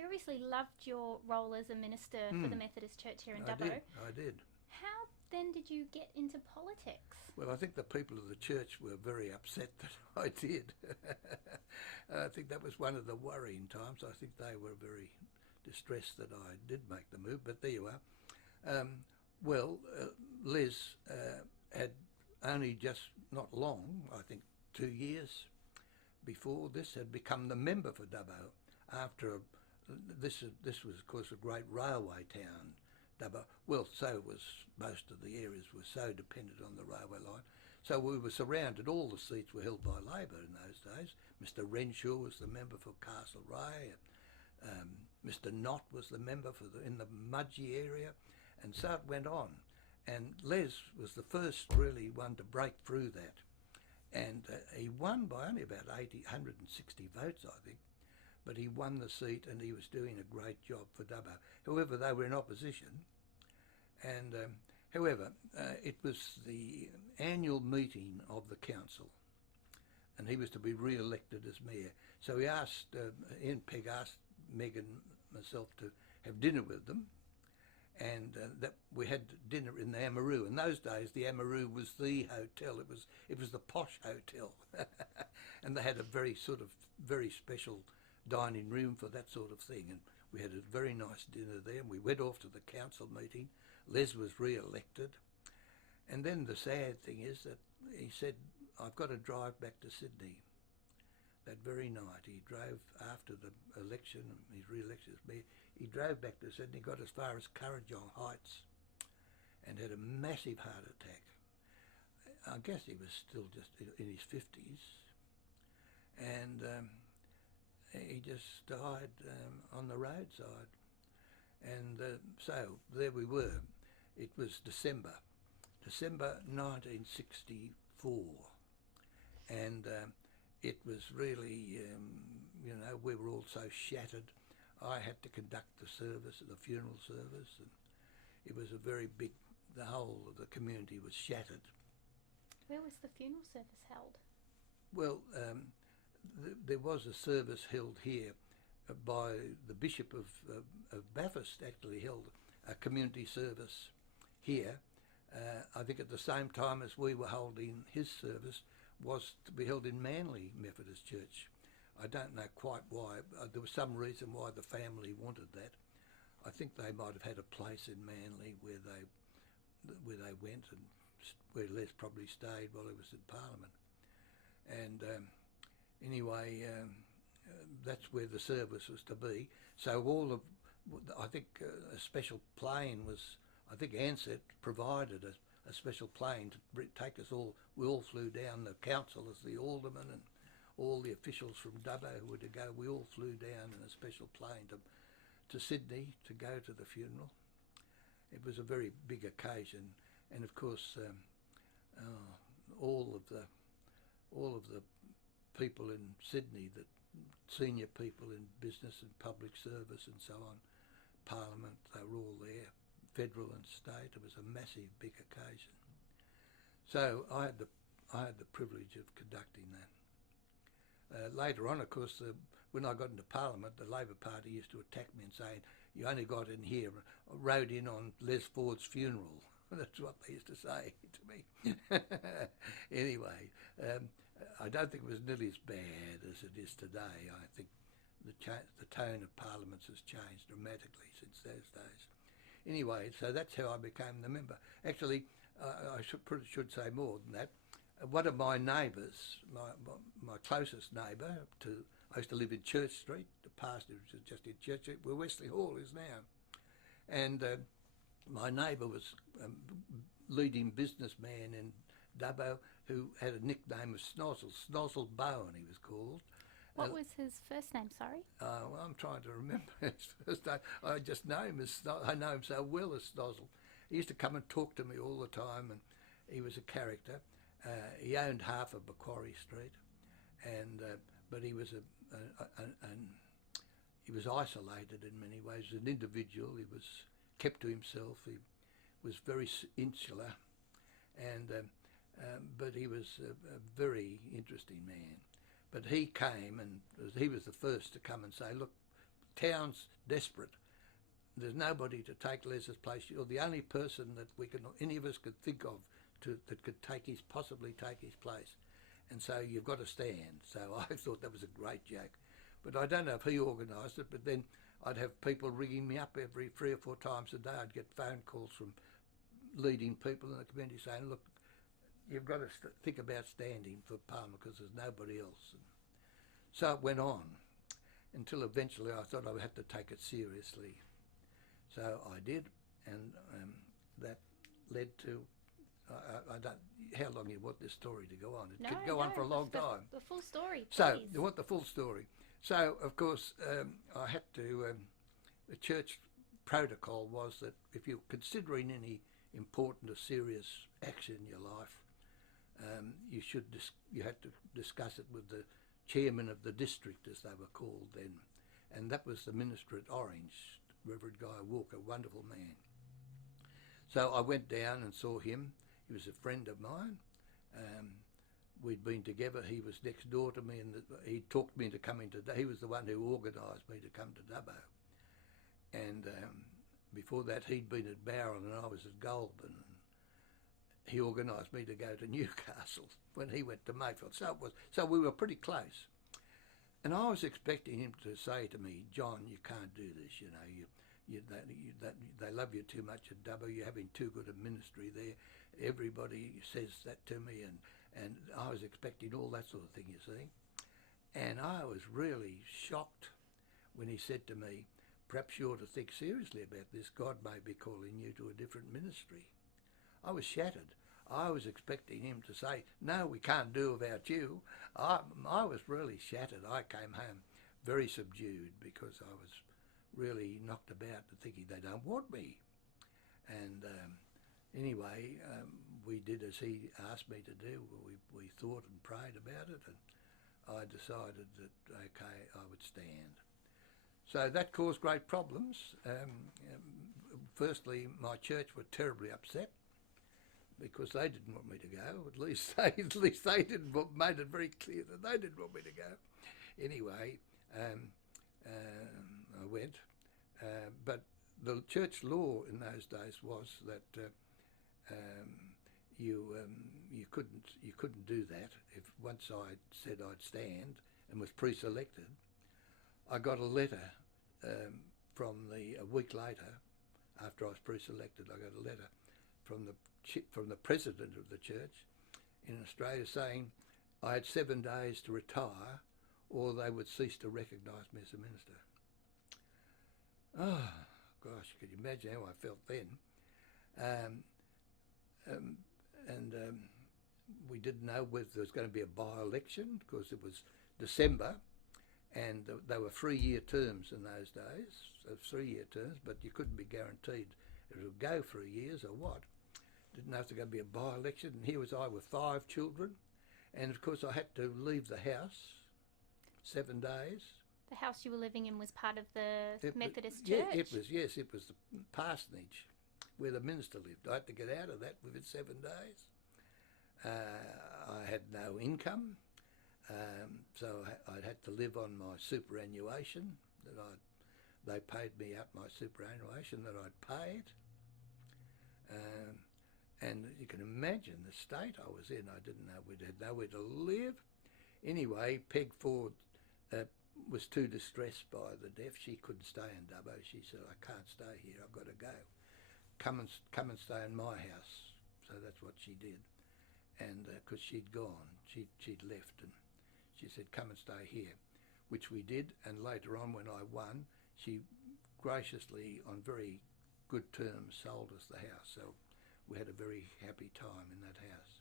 So you obviously loved your role as a minister for the Methodist Church here in Dubbo. I did. How then did you get into politics? Well, I think the people of the church were very upset that I did. I think that was one of the worrying times. I think they were very distressed that I did make the move, but there you are. Liz had only just not long, I think 2 years before this, had become the member for Dubbo after this was of course a great railway town, Dubbo. Well, so was most of the areas were so dependent on the railway line. So we were surrounded, all the seats were held by Labor in those days. Mr Renshaw was the member for Castlereagh, Mr Knott was the member for in the Mudgee area, and so it went on. And Les was the first really one to break through that. And he won by only about 160 votes, I think. But he won the seat and he was doing a great job for Dubbo. However, they were in opposition. And however, it was the annual meeting of the council and he was to be re-elected as mayor. So he asked, Ian Pegg asked Meg and myself to have dinner with them. And that we had dinner in the Amaroo. In those days, the Amaroo was the hotel. It was the posh hotel, and they had a very special dining room for that sort of thing. And we had a very nice dinner there. And we went off to the council meeting. Les was re-elected, and then the sad thing is that he said, "I've got to drive back to Sydney." That very night, he drove after the election, his re-election as mayor, he drove back to Sydney, got as far as Currajong Heights and had a massive heart attack. I guess he was still just in his 50s. And he just died on the roadside. And so there we were. It was December 1964. And it was really, we were all so shattered. I had to conduct the funeral service, and it was a very big, the whole of the community was shattered. Where was the funeral service held? Well, there was a service held here by the Bishop of Bathurst, actually held a community service here. I think at the same time as we were holding his service, was to be held in Manly Methodist Church. I don't know quite why. There was some reason why the family wanted that. I think they might have had a place in Manly where they went and where Les probably stayed while he was in Parliament. And anyway, that's where the service was to be. So I think a special plane was, I think Ansett provided a special plane to take us all. We all flew down, the council as the aldermen and all the officials from Dubbo who were to go. We all flew down in a special plane to Sydney to go to the funeral. It was a very big occasion, and of course all of the people in Sydney, that senior people in business and public service and so on, Parliament, they were all there. Federal and state. It was a massive, big occasion. So I had the privilege of conducting that. Later on, of course, when I got into Parliament, the Labor Party used to attack me and saying, "You only got in here, rode in on Les Ford's funeral." That's what they used to say to me. Anyway, I don't think it was nearly as bad as it is today. I think the tone of parliaments has changed dramatically since those days. Anyway, so that's how I became the member. Actually, I should say more than that. One of my neighbours, my closest neighbour, I used to live in Church Street, the parsonage was just in Church Street, where Wesley Hall is now. And my neighbour was a leading businessman in Dubbo who had a nickname of Snozzle Bowen, he was called. What was his first name, sorry? Well, I'm trying to remember his first name. I just know him I know him so well as Snozzle. He used to come and talk to me all the time, and he was a character. He owned half of Macquarie Street, and but he was he was isolated in many ways. As an individual, he was kept to himself. He was very insular, and but he was a very interesting man. But he came, and he was the first to come and say, "Look, town's desperate. There's nobody to take Les's place. You're the only person that any of us could think of that could possibly take his place. And so you've got to stand. So I thought that was a great joke. But I don't know if he organised it, but then I'd have people ringing me up every 3 or 4 times a day. I'd get phone calls from leading people in the community saying, look, you've got to think about standing for Palmer because there's nobody else. And so it went on until eventually I thought I would have to take it seriously. So I did, and that led to, I don't, how long you want this story to go on? It could go on for a long time. The full story, please. So, you want the full story. So, of course, I had to, the church protocol was that if you're considering any important or serious action in your life, you had to discuss it with the chairman of the district, as they were called then. And that was the minister at Orange, Reverend Guy Walker, wonderful man. So I went down and saw him. He was a friend of mine. We'd been together. He was next door to me, and he talked me into coming to. He was the one who organised me to come to Dubbo. And before that, he'd been at Bowron and I was at Goulburn. He organised me to go to Newcastle when he went to Mayfield. So we were pretty close. And I was expecting him to say to me, John, you can't do this, you know, they love you too much at Dubbo, you're having too good a ministry there. Everybody says that to me, and I was expecting all that sort of thing, you see. And I was really shocked when he said to me, perhaps you ought to think seriously about this. God may be calling you to a different ministry. I was shattered. I was expecting him to say, no, we can't do without you. I was really shattered. I came home very subdued because I was really knocked about thinking they don't want me. And anyway, we did as he asked me to do. We thought and prayed about it, and I decided that, okay, I would stand. So that caused great problems. Firstly, my church were terribly upset, because they didn't want me to go. At least they didn't made it very clear that they didn't want me to go. Anyway, I went, but the church law in those days was that you couldn't do that. If once I said I'd stand and was pre-selected, I got a letter from a week later, after I was pre-selected, I got a letter from the president of the church in Australia saying I had 7 days to retire or they would cease to recognise me as a minister. Oh, gosh, could you imagine how I felt then? We didn't know whether there was going to be a by-election because it was December and they were 3-year terms in those days, 3-year terms, but you couldn't be guaranteed it would go 3 years or what. Didn't know if there was going to be a by-election, and here was I with 5 children, and of course I had to leave the house 7 days. The house you were living in was part of the Methodist church? church? Yeah, it was the parsonage where the minister lived. I had to get out of that within 7 days. I had no income, so I had to live on my superannuation. They paid me out my superannuation that I'd paid. And you can imagine the state I was in. I didn't know, we had nowhere to live. Anyway, Peg Ford was too distressed by the death. She couldn't stay in Dubbo. She said, I can't stay here, I've got to go. Come and stay in my house. So that's what she did. And because she'd gone, she'd left, and she said, come and stay here, which we did. And later on when I won, she graciously, on very good terms, sold us the house. So we had a very happy time in that house.